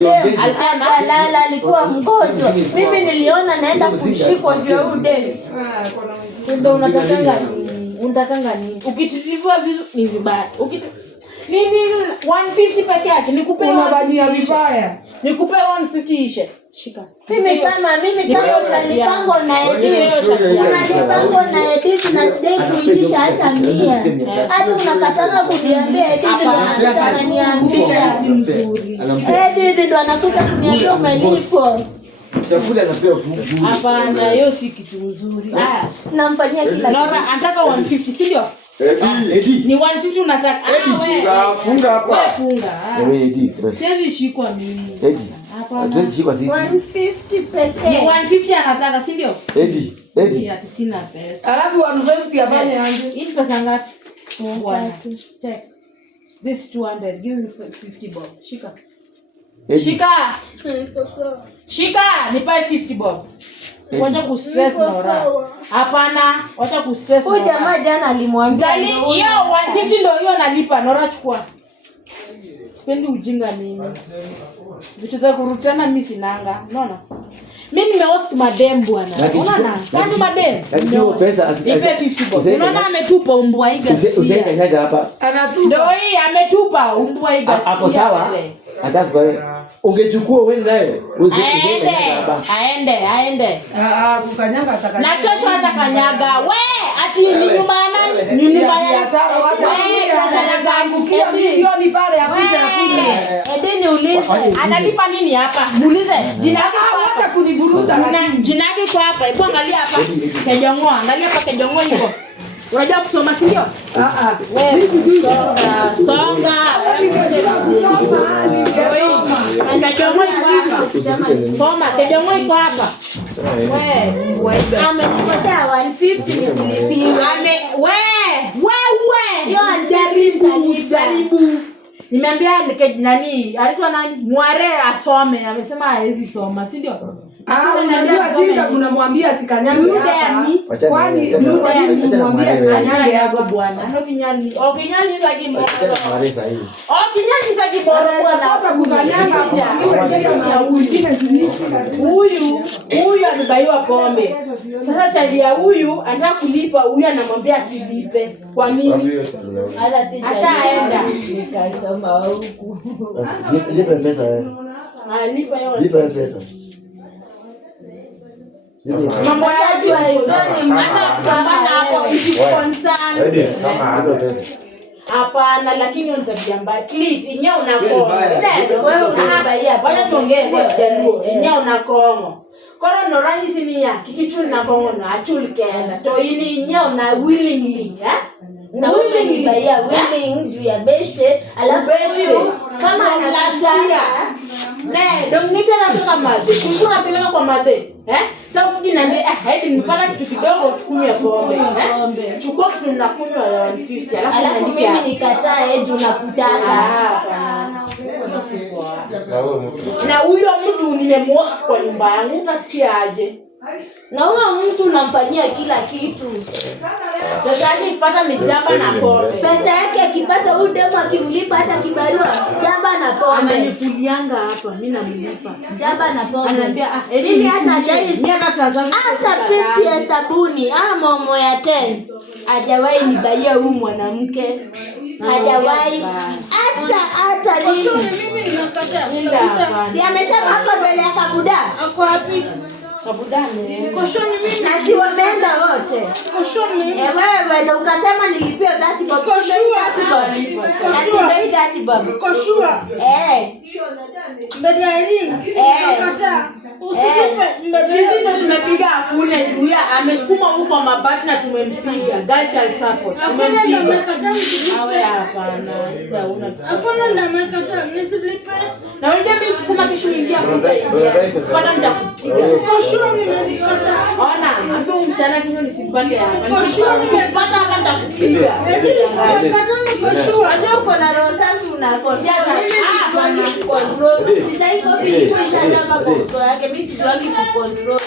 Alikuwa alikuwa mgonjwa. Mimi niliona naenda kushikwa ndio huyu Dennis. Ndio unataka nini? Ukitiliwa vizu ni vibaya. Nini 150 peke yake nikupe unabadia vibaya. Nikupe 150 ishe. Shika. Mimi kama unanipango na Edith. Unanipango na Edith na sijai kuitisha hata 100. Hata unakatanga kuniambia Edith ndo ananiambia mzuri. Edith ndo anakuja kuniambia umelipo. Chakula anapewa fungu. Hapana, hiyo si kitu nzuri. Namfanyia kila kitu. Nora anataka 150, si ndio? Edi. Ni 150 unataka. Wewe funga hapa. Funga. Wewe Edi. Siwezi shikwa mimi. Edi. Hatuwezi shikwa sisi. 150 pekee. Ni 150 anataka, si ndio? Edi. Edi sina pesa. Alafu 150 afanye aje? Hii pesa ngapi? Take. This 200. Give me 50 bob. Shika. Shika. Shika, nipe 50 bob. Wacha kustress Nora. Hapana, wacha kustress Nora. Huyu jamaa jana alimwambia hiyo 150 ndio hiyo nalipa. Nora chukua. Sipendi ujinga mimi. Vitu za kurutana mimi sinanga. Unaona? Mimi nimehost madem bwana. Unaona? Kwani madem? Lakini pesa nipe 50 bob. Unaona ametupa umbwa iga. Usikanyaga hapa. Anatupa. Ndio hii ametupa umbwa iga. Hapo sawa. Hata kwa ungechukua uende nayo. Aende. Kukanyaga atakanyanga. Na kesho atakanyaga. We, ati ni nyuma nani? Ni nyuma ya kia milioni pale akuja. Edeni ulize. Analipa nini hapa? Muulize. Jina lake hata kuniburuta. Jina lake iko hapa. Hebu angalia hapa. Kejongo, angalia hapa Kejongo iko. Unajua kusoma si ndio? Wewe songa. Kejongo iko hapa. Soma, Kejongo iko hapa. Wewe, amenipotea 150 nilipia. Wewe. Jaribu. Nimeambia nani? Anaitwa nani? Mware asome. Amesema hawezi soma, si ndio? Unajua Sinda unamwambia sikanyage hapa. Kwani unamwambia sikanyage hapo bwana. Kinyani za kimoro. Kinyani za kimoro bwana. Hapa kukanyanga huyu amebaiwa pombe. Sasa chalia huyu anataka kulipa, huyu anamwambia asilipe. Kwa nini? Ashaenda. Nikasoma huku. Lipa pesa wewe. Lipa pesa. Mambo ya hata kupambana hapo concern. Hapana, lakini unatabia mbaya. Cliff, inyo unakongo. Wewe unabaia. Bwana tuongee kwa Jaluo. Inyo unakongo. Kono noranyi sinia kikichuli na kongo na achuli kenda. To ini inyo na willingly, na willing juu ya beshte alafu kama analastia dong nita natoka made kusura peleka kwa made sasa ukija na hadi nipata kitu kidogo tukunywe pombe chukua kitu nakunywa ya 150 alafu mimi nikataa juu nakutaka na huyo mtu nimemwosi kwa nyumba yangu utasikia aje? Na huyo mtu unamfanyia kila kitu. Pesa yake ikipata ni jamba na pombe. Pesa yake akipata huyu demo akimlipa hata kibarua jamba na pombe. Ananifulianga hapa, mimi namlipa. Jamba na pombe. Ananiambia mimi hata jai mimi hata 50 ya sabuni momo ya 10. Hajawahi nibaia huyu mwanamke. Hajawahi hata nini. Mimi ninakataa. Si amesema hapa mbele ya Kabuda. Ako wapi? Kabudani. Koshoni mimi. Na si wameenda wote. Koshoni. Wewe ndio ukasema nilipie 30 bob. Koshua. Mbele Irene. Kakataa. Usipe. Sisi ndio tumepiga afune juu ya amesukuma huko mabati na tumempiga. Galtal support. Tumempiga. Awe hapana. Afuna na mekata nisilipe. Na wewe mimi kusema kesho ingia pata nitakupiga. Koshoni nimelipata. Ona, hapo mshana kesho nisipande hapa. Koshoni nimepata hapa nitakupiga. Unajua uko na roho safi unakosa. Mimi ni control. Sasa iko vipi ishaja mpaka uso yake mimi sijuangi ku control.